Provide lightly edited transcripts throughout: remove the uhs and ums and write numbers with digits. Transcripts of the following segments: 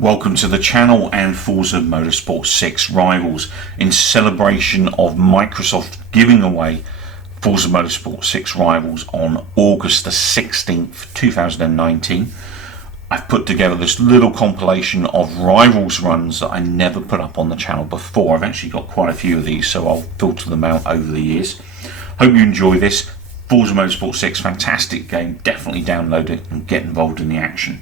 Welcome to the channel and Forza Motorsport 6 Rivals in celebration of Microsoft giving away Forza Motorsport 6 Rivals on August the 16th, 2019. I've put together this little compilation of Rivals runs that I never put up on the channel before. I've actually got quite a few of these, so I'll filter them out over the years. Hope you enjoy this. Forza Motorsport 6, fantastic game. Definitely download it and get involved in the action.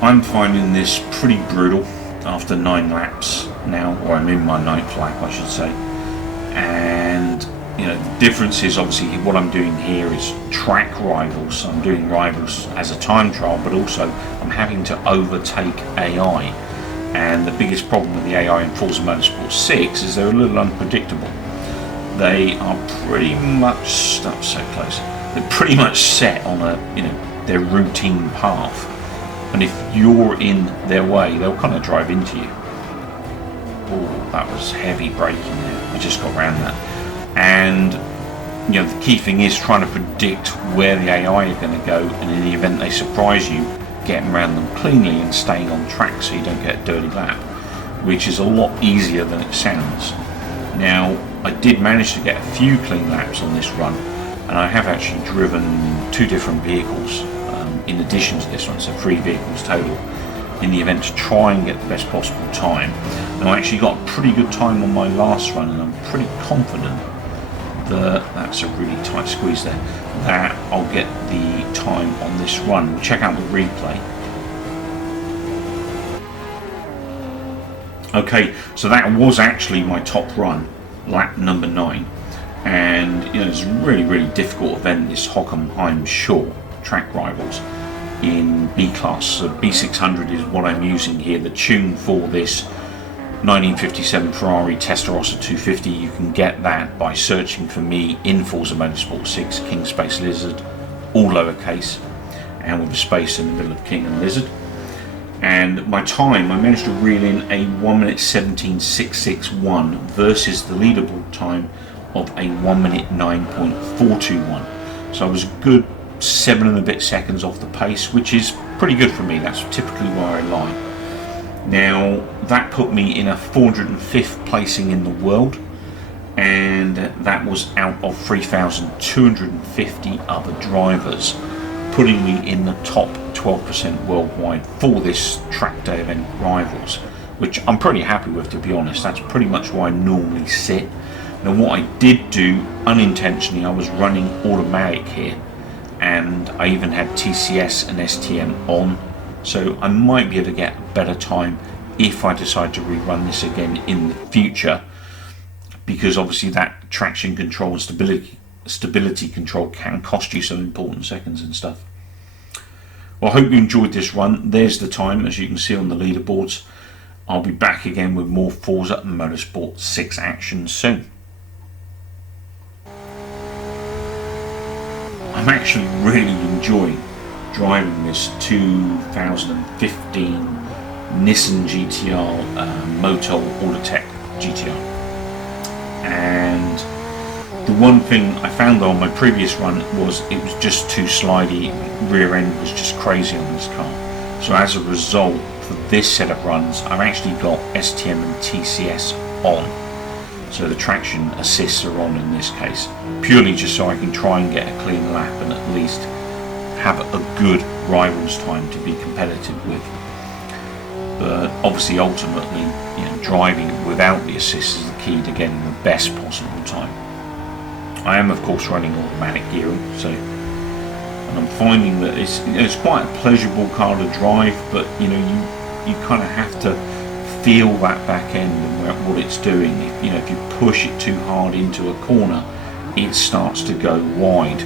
I'm finding this pretty brutal after 9 laps now, or I'm in my 9th lap I should say, and you know the difference is obviously what I'm doing here is track rivals. I'm doing rivals as a time trial, but also I'm having to overtake AI, and the biggest problem with the AI in Forza Motorsport 6 is they're a little unpredictable. They are pretty much so close. They're pretty much set on their routine path. And if you're in their way, they'll kind of drive into you. Oh, that was heavy braking there. I just got around that. And the key thing is trying to predict where the AI are going to go, and in the event they surprise you, getting around them cleanly and staying on track so you don't get a dirty lap, which is a lot easier than it sounds. Now, I did manage to get a few clean laps on this run, and I have actually driven 2 different vehicles in addition to this one, so 3 vehicles total, in the event to try and get the best possible time. Now I actually got a pretty good time on my last run, and I'm pretty confident that that's a really tight squeeze there, that I'll get the time on this run. We'll check out the replay. Okay, so that was actually my top run, lap number 9, and it's a really difficult event, this Hockenheim Shore track rivals in B class. So B600 is what I'm using here. The tune for this 1957 Ferrari Testarossa 250, you can get that by searching for me in Forza Motorsport 6 King Space Lizard, all lowercase and with a space in the middle of King and Lizard. And my time, I managed to reel in a 1:17.661 versus the leaderboard time of a 1:09.421. So I was a good 7 and a bit seconds off the pace, which is pretty good for me. That's typically where I lie. Now that put me in a 405th placing in the world, and that was out of 3,250 other drivers, putting me in the top 12% worldwide for this track day event Rivals, which I'm pretty happy with, to be honest. That's pretty much where I normally sit. Now what I did do unintentionally, I was running automatic here, and I even had TCS and STM on, so I might be able to get a better time if I decide to rerun this again in the future, because obviously that traction control and stability control can cost you some important seconds and stuff. Well, I hope you enjoyed this run. There's the time, as you can see on the leaderboards. I'll be back again with more Forza Motorsport 6 action soon. I'm actually really enjoying driving this 2015 Nissan GTR Moto Autotech GTR, and the one thing I found on my previous run was it was just too slidey. Rear end was just crazy on this car, so as a result for this set of runs I've actually got STM and TCS on. So the traction assists are on in this case, purely just so I can try and get a clean lap and at least have a good Rivals time to be competitive with. But obviously ultimately, driving without the assist is the key to getting the best possible time. I am of course running automatic gearing, and I'm finding that it's quite a pleasurable car to drive, but you kind of have to feel that back end and what it's doing. If you push it too hard into a corner, it starts to go wide,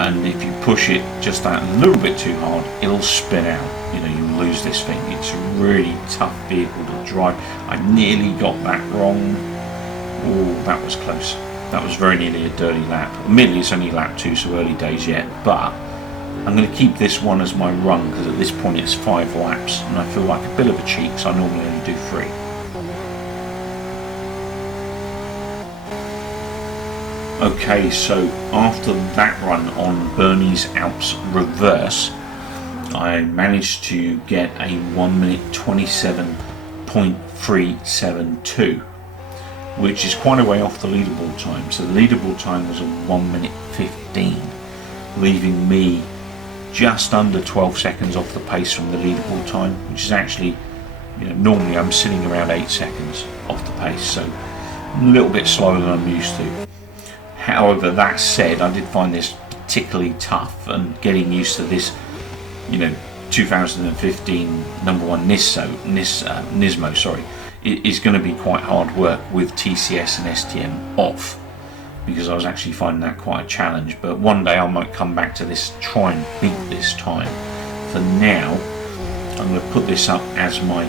and if you push it just that little bit too hard, it'll spin out. You lose this thing. It's a really tough vehicle to drive. I nearly got that wrong. Oh, that was close. That was very nearly a dirty lap. Admittedly, it's only lap 2, so early days yet, but I'm going to keep this one as my run, because at this point it's 5 laps and I feel like a bit of a cheat, because I normally only do 3. Okay, so after that run on Bernese Alps Reverse, I managed to get a 1 minute 27.372, which is quite a way off the leaderboard time. So the leaderboard time was a 1 minute 15, leaving me just under 12 seconds off the pace from the leaderboard time, which is actually, normally I'm sitting around 8 seconds off the pace, so a little bit slower than I'm used to. However, that said, I did find this particularly tough, and getting used to this 2015 number one Nismo, is going to be quite hard work with TCS and STM off, because I was actually finding that quite a challenge. But one day I might come back to this, try and beat this time. For now, I'm going to put this up as my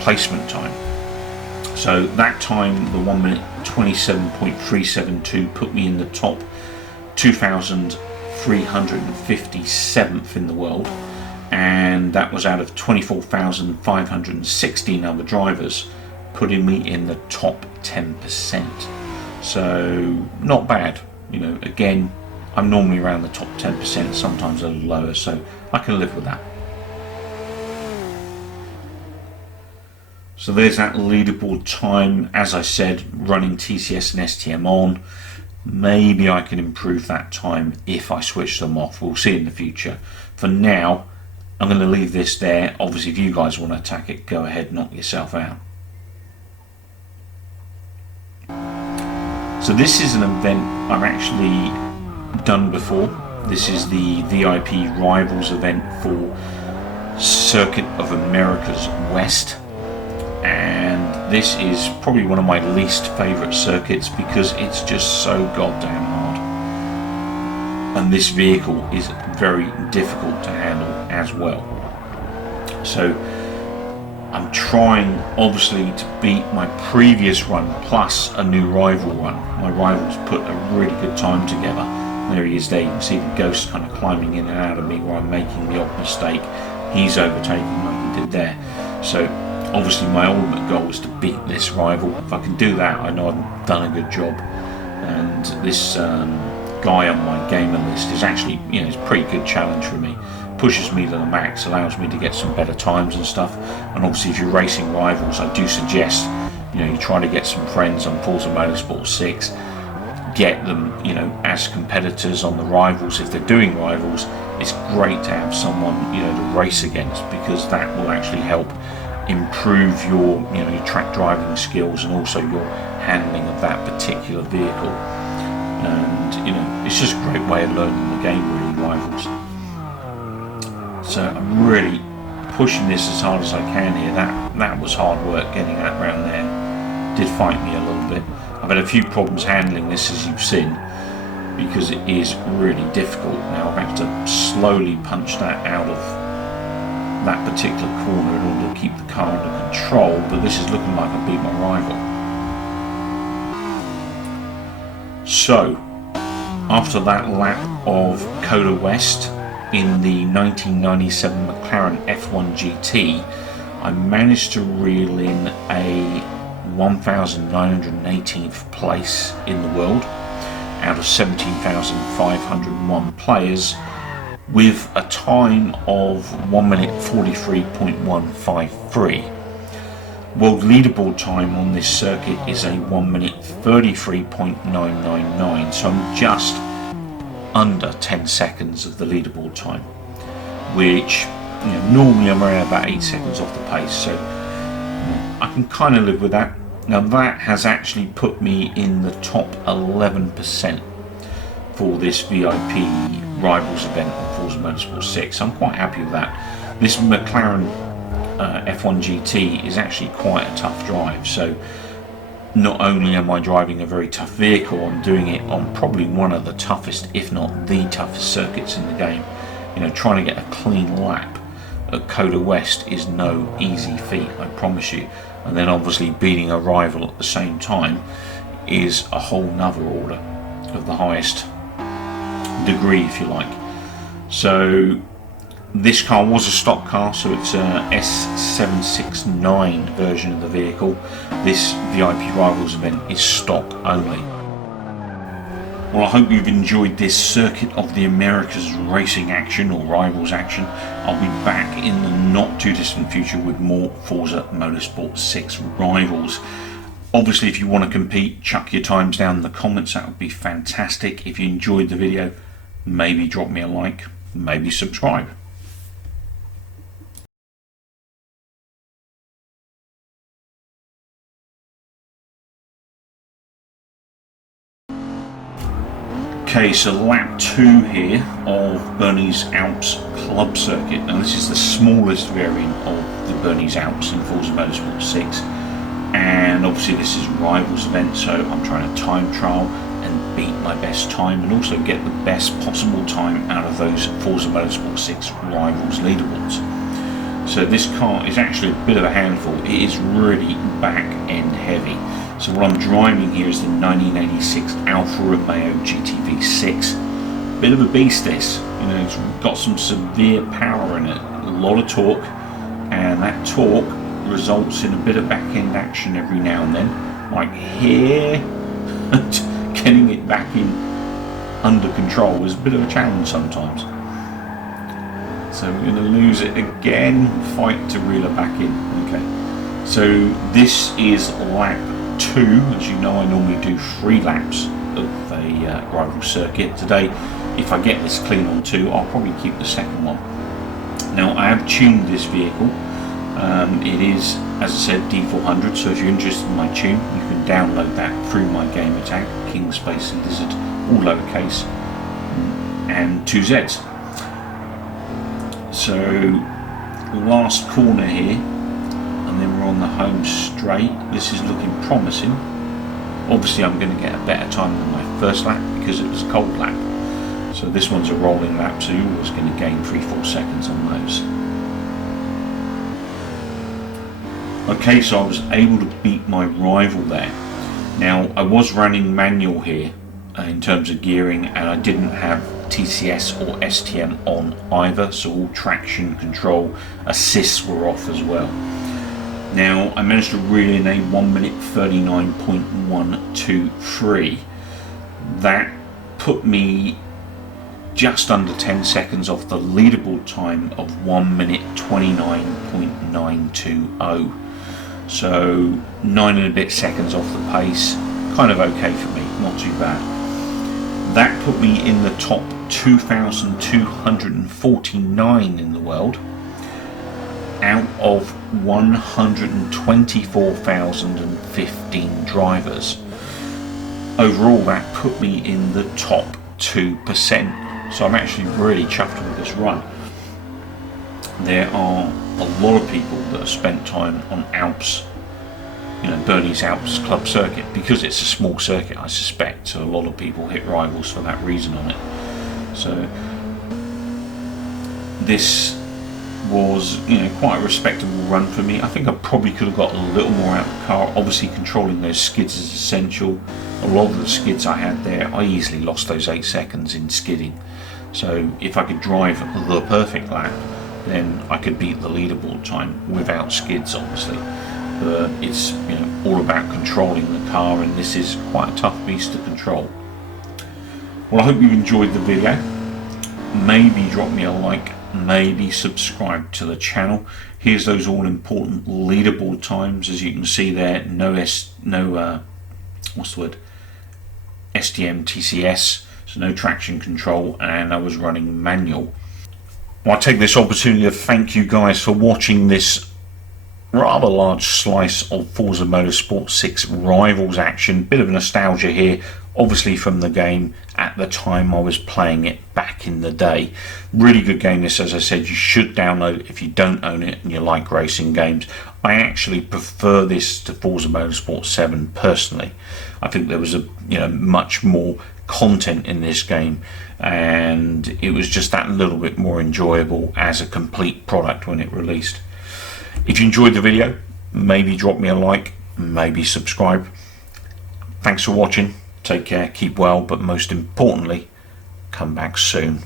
placement time. So that time, the 1 minute 27.372 put me in the top 2,357th in the world, and that was out of 24,516 other drivers, putting me in the top 10%. So not bad. Again, I'm normally around the top 10%, sometimes a little lower, so I can live with that. So there's that leaderboard time. As I said, running TCS and STM on. Maybe I can improve that time if I switch them off. We'll see in the future. For now, I'm going to leave this there. Obviously, if you guys want to attack it, go ahead, knock yourself out. So this is an event I've actually done before. This is the VIP Rivals event for Circuit of America's West. And this is probably one of my least favourite circuits because it's just so goddamn hard. And this vehicle is very difficult to handle as well. So I'm trying obviously to beat my previous run plus a new rival run. My rival's put a really good time together. There he is there, you can see the ghost kind of climbing in and out of me where I'm making the odd mistake. He's overtaking like he did there. So obviously my ultimate goal is to beat this rival. If I can do that, I know I've done a good job. And this guy on my gamer list is actually, it's a pretty good challenge for me. Pushes me to the max, allows me to get some better times and stuff. And obviously if you're racing rivals, I do suggest, you try to get some friends on Forza Motorsport 6. Get them, as competitors on the rivals. If they're doing rivals, it's great to have someone, to race against, because that will actually help improve your track driving skills and also your handling of that particular vehicle. And it's just a great way of learning the game, really, rivals. So I'm really pushing this as hard as I can here. That was hard work getting that round there. Did fight me a little bit. I've had a few problems handling this, as you've seen, because it is really difficult. Now I've had to slowly punch that out of that particular corner in order to keep the car under control, but this is looking like I beat my rival. So after that lap of Coda West in the 1997 McLaren F1 GT, I managed to reel in a 1,918th place in the world out of 17,501 players, with a time of 1 minute 43.153. World leaderboard time on this circuit is a 1 minute 33.999, so I'm just under 10 seconds of the leaderboard time, which normally I'm around about 8 seconds off the pace, so I can kind of live with that. Now that has actually put me in the top 11% for this VIP Rivals event on Forza Motorsport 6. I'm quite happy with that. This McLaren F1 GT is actually quite a tough drive, so not only am I driving a very tough vehicle, I'm doing it on probably one of the toughest, if not the toughest circuits in the game. Trying to get a clean lap at Coda West is no easy feat, I promise you. And then obviously beating a rival at the same time is a whole nother order of the highest degree, if you like. So this car was a stock car, so it's a S769 version of the vehicle. This VIP Rivals event is stock only. Well, I hope you've enjoyed this Circuit of the Americas racing action, or rivals action. I'll be back in the not too distant future with more Forza Motorsport 6 rivals. Obviously, if you want to compete, chuck your times down in the comments. That would be fantastic. If you enjoyed the video, maybe drop me a like, maybe subscribe. Okay, so lap 2 here of Bernese Alps Club Circuit, and this is the smallest variant of the Bernese Alps in Forza Motorsport 6, and obviously this is rivals event, so I'm trying to time trial and beat my best time and also get the best possible time out of those Forza Motorsport 6 rivals leaderboards. So this car is actually a bit of a handful. It is really back end heavy. So what I'm driving here is the 1986 Alfa Romeo GTV6. Bit of a beast this, you know, it's got some severe power in it, a lot of torque, and that torque results in a bit of back end action every now and then, like here. Getting it back in under control is a bit of a challenge sometimes. So we're going to lose it again, fight to reel it back in. Okay, so this is lap 2. As you know, I normally do 3 laps of a rival circuit. Today, if I get this clean on 2, I'll probably keep the second one. Now, I have tuned this vehicle. It is, as I said, D400, so if you're interested in my tune, you can download that through my gamer tag, King Space Lizard, all lowercase, and 2 Zs. So, last corner here, and then we're on the home straight. This is looking promising. Obviously I'm going to get a better time than my first lap because it was a cold lap. So this one's a rolling lap, so you're always going to gain 3-4 seconds on those. Okay, so I was able to beat my rival there. Now I was running manual here in terms of gearing, and I didn't have TCS or STM on either, so all traction control assists were off as well. Now I managed to reel in a 1 minute 39.123. That put me just under 10 seconds off the leaderboard time of 1 minute 29.920. So 9 and a bit seconds off the pace, kind of okay for me, not too bad. That put me in the top 2,249 in the world out of 124,015 drivers. Overall, that put me in the top 2%. So I'm actually really chuffed with this run. There are a lot of people that have spent time on Alps, you know, Bernese Alps Club Circuit, because it's a small circuit, I suspect. So a lot of people hit rivals for that reason on it. So this was, you know, quite a respectable run for me. I think I probably could have got a little more out of the car. Obviously controlling those skids is essential. A lot of the skids I had there, I easily lost those 8 seconds in skidding. So if I could drive the perfect lap, then I could beat the leaderboard time without skids, obviously. But it's, you know, all about controlling the car, and this is quite a tough beast to control. Well, I hope you enjoyed the video. Maybe drop me a like, maybe subscribe to the channel. Here's those all important leaderboard times. As you can see there, no STM, TCS, so no traction control, and I was running manual. Well, I take this opportunity to thank you guys for watching this rather large slice of Forza Motorsport 6 rivals action. Bit of nostalgia here, obviously from the game at the time I was playing it back in the day. Really good game this, as I said. You should download it if you don't own it and you like racing games. I actually prefer this to Forza Motorsport 7 personally. I think there was much more content in this game, and it was just that little bit more enjoyable as a complete product when it released. If you enjoyed the video, maybe drop me a like, maybe subscribe. Thanks for watching. Take care, keep well, but most importantly, come back soon.